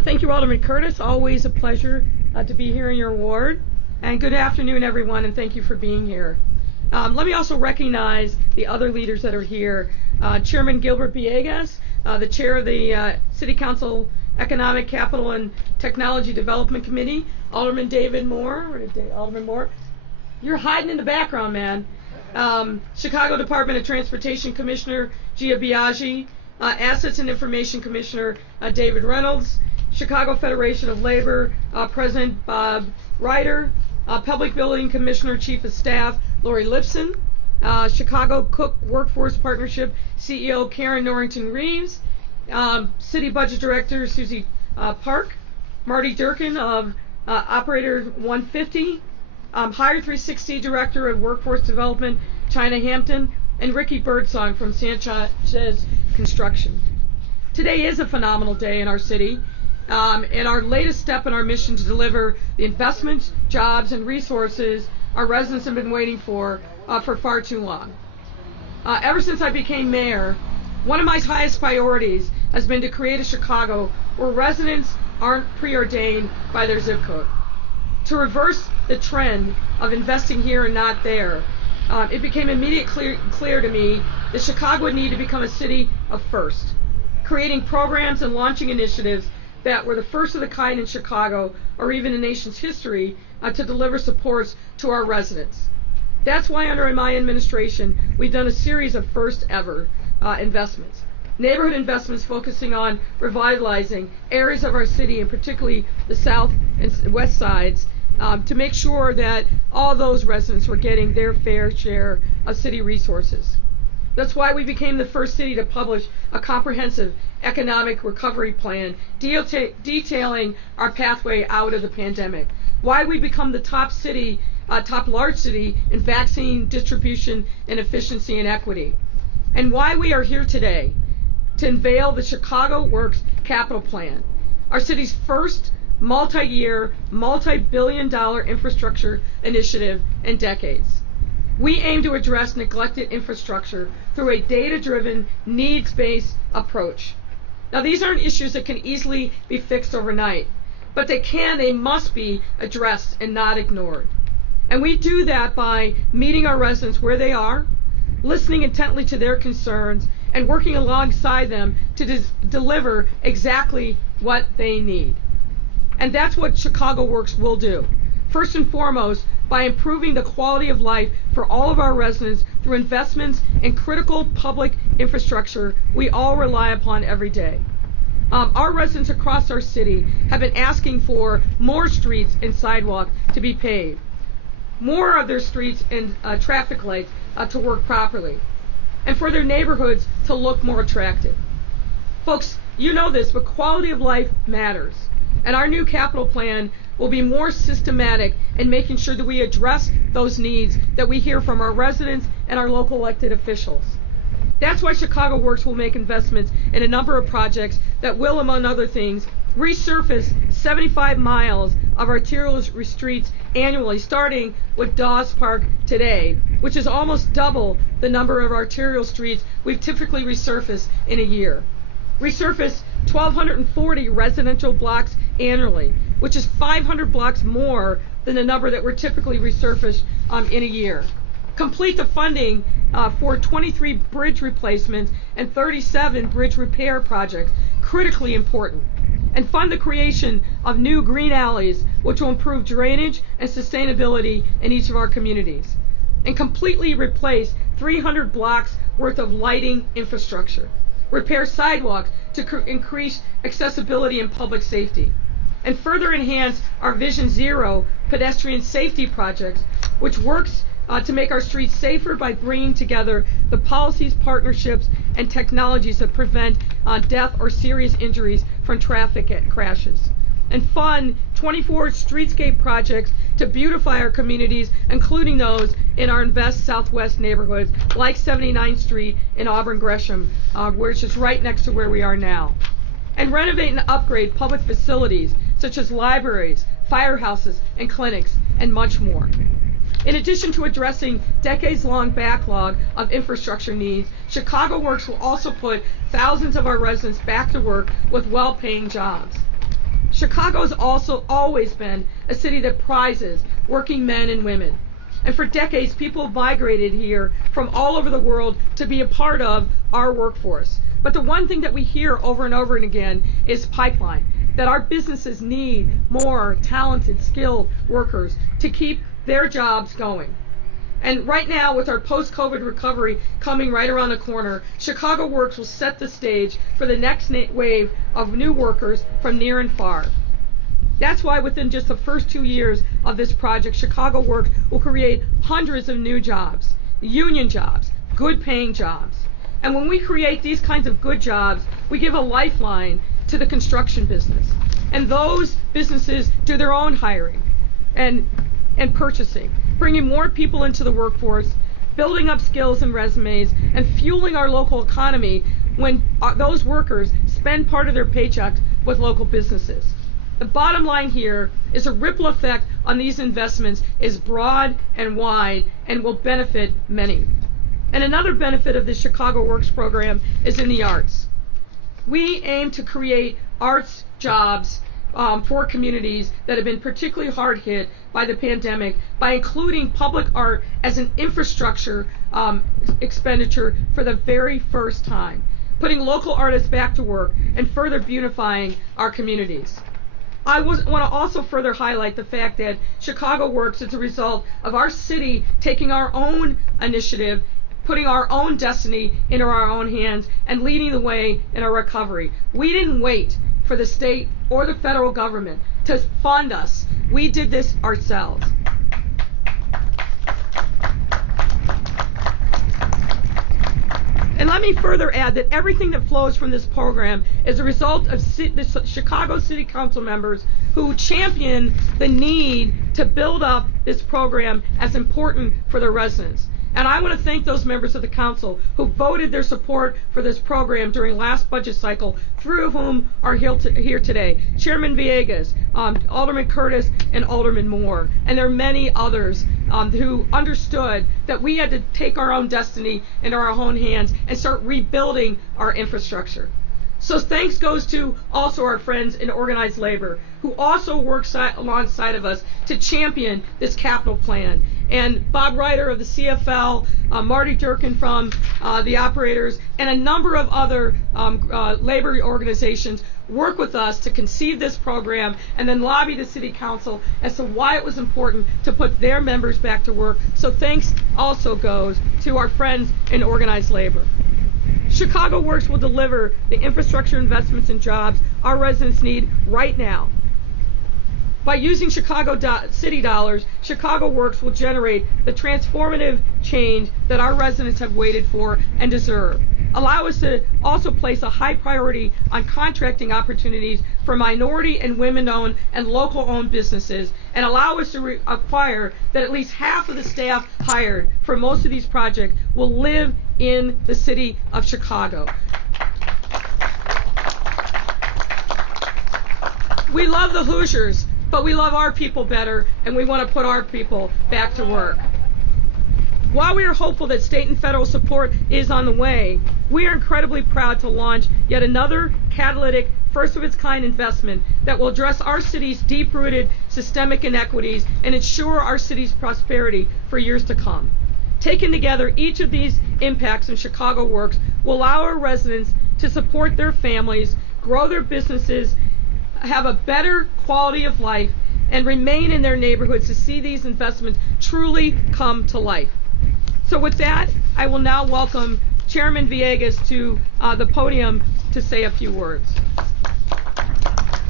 Thank you, Alderman Curtis. Always a pleasure to be here in your ward. And good afternoon, everyone, and thank you for being here. Let me also recognize the other leaders that are here. Chairman Gilbert Villegas, the chair of the City Council Economic, Capital, and Technology Development Committee. Alderman David Moore. Where did Alderman Moore? You're hiding in the background, man. Chicago Department of Transportation Commissioner Gia Biaggi. Assets and Information Commissioner David Reynolds. Chicago Federation of Labor President Bob Ryder. Public Building Commissioner Chief of Staff Lori Lightfoot. Chicago Cook Workforce Partnership CEO Karen Norrington Reeves. City Budget Director Susie Park. Marty Durkin of Operator 150. Hire 360 Director of Workforce Development China Hampton. And Ricky Birdsong from Sanchez Construction. Today is a phenomenal day in our city, and our latest step in our mission to deliver the investments, jobs, and resources our residents have been waiting for far too long. Ever since I became mayor, one of my highest priorities has been to create a Chicago where residents aren't preordained by their zip code. To reverse the trend of investing here and not there, it became immediately clear to me that Chicago would need to become a city of first, creating programs and launching initiatives that were the first of the kind in Chicago or even the nation's history to deliver supports to our residents. That's why under my administration, we've done a series of first ever investments. Neighborhood investments focusing on revitalizing areas of our city, and particularly the south and west sides, to make sure that all those residents were getting their fair share of city resources. That's why we became the first city to publish a comprehensive economic recovery plan detailing our pathway out of the pandemic. Why we become the top large city in vaccine distribution and efficiency and equity. And why we are here today to unveil the Chicago Works Capital Plan, our city's first multi-year, multi-billion-dollar infrastructure initiative in decades. We aim to address neglected infrastructure through a data-driven, needs-based approach. Now, these aren't issues that can easily be fixed overnight, but they must be addressed and not ignored. And we do that by meeting our residents where they are, listening intently to their concerns, and working alongside them to deliver exactly what they need. And that's what Chicago Works will do. First and foremost, by improving the quality of life for all of our residents through investments in critical public infrastructure we all rely upon every day. Our residents across our city have been asking for more streets and sidewalks to be paved, more of their streets and traffic lights to work properly, and for their neighborhoods to look more attractive. Folks, you know this, but quality of life matters. And our new capital plan will be more systematic in making sure that we address those needs that we hear from our residents and our local elected officials. That's why Chicago Works will make investments in a number of projects that will, among other things, resurface 75 miles of arterial streets annually, starting with Dawes Park today, which is almost double the number of arterial streets we've typically resurfaced in a year. Resurface 1,240 residential blocks annually, which is 500 blocks more than the number that were typically resurfaced in a year. Complete the funding for 23 bridge replacements and 37 bridge repair projects, critically important. And fund the creation of new green alleys, which will improve drainage and sustainability in each of our communities. And completely replace 300 blocks worth of lighting infrastructure. Repair sidewalks to increase accessibility and public safety, and further enhance our Vision Zero pedestrian safety projects, which works to make our streets safer by bringing together the policies, partnerships, and technologies that prevent death or serious injuries from traffic crashes. And fund 24 streetscape projects to beautify our communities, including those in our Invest Southwest neighborhoods, like 79th Street in Auburn Gresham, which is right next to where we are now. And renovate and upgrade public facilities such as libraries, firehouses, and clinics, and much more. In addition to addressing decades-long backlog of infrastructure needs, Chicago Works will also put thousands of our residents back to work with well-paying jobs. Chicago's also always been a city that prizes working men and women. And for decades, people have migrated here from all over the world to be a part of our workforce. But the one thing that we hear over and over and again is pipeline, that our businesses need more talented, skilled workers to keep their jobs going. And right now, with our post-COVID recovery coming right around the corner, Chicago Works will set the stage for the next wave of new workers from near and far. That's why within just the first 2 years of this project, Chicago Works will create hundreds of new jobs, union jobs, good paying jobs. And when we create these kinds of good jobs, we give a lifeline to the construction business. And those businesses do their own hiring and purchasing, bringing more people into the workforce, building up skills and resumes, and fueling our local economy when those workers spend part of their paychecks with local businesses. The bottom line here is a ripple effect on these investments is broad and wide and will benefit many. And another benefit of the Chicago Works program is in the arts. We aim to create arts jobs for communities that have been particularly hard hit by the pandemic by including public art as an infrastructure expenditure for the very first time, putting local artists back to work and further beautifying our communities. I want to also further highlight the fact that Chicago Works is a result of our city taking our own initiative, putting our own destiny into our own hands, and leading the way in our recovery. We didn't wait for the state or the federal government to fund us. We did this ourselves. And let me further add that everything that flows from this program is a result of the Chicago City Council members who champion the need to build up this program as important for their residents. And I want to thank those members of the council who voted their support for this program during last budget cycle, through whom are here today. Chairman Villegas, Alderman Curtis, and Alderman Moore. And there are many others who understood that we had to take our own destiny into our own hands and start rebuilding our infrastructure. So thanks goes to also our friends in organized labor who also work alongside of us to champion this capital plan. And Bob Ryder of the CFL, Marty Durkin from the operators, and a number of other labor organizations work with us to conceive this program and then lobby the City Council as to why it was important to put their members back to work. So thanks also goes to our friends in organized labor. Chicago Works will deliver the infrastructure investments and jobs our residents need right now. By using Chicago city dollars, Chicago Works will generate the transformative change that our residents have waited for and deserve. Allow us to also place a high priority on contracting opportunities for minority and women-owned and local-owned businesses, and allow us to acquire that at least half of the staff hired for most of these projects will live in the city of Chicago. We love the Hoosiers, but we love our people better, and we want to put our people back to work. While we are hopeful that state and federal support is on the way, we are incredibly proud to launch yet another catalytic, first-of-its-kind investment that will address our city's deep-rooted systemic inequities and ensure our city's prosperity for years to come. Taken together, each of these impacts in Chicago Works will allow our residents to support their families, grow their businesses, have a better quality of life, and remain in their neighborhoods to see these investments truly come to life. So with that, I will now welcome Chairman Villegas to the podium to say a few words.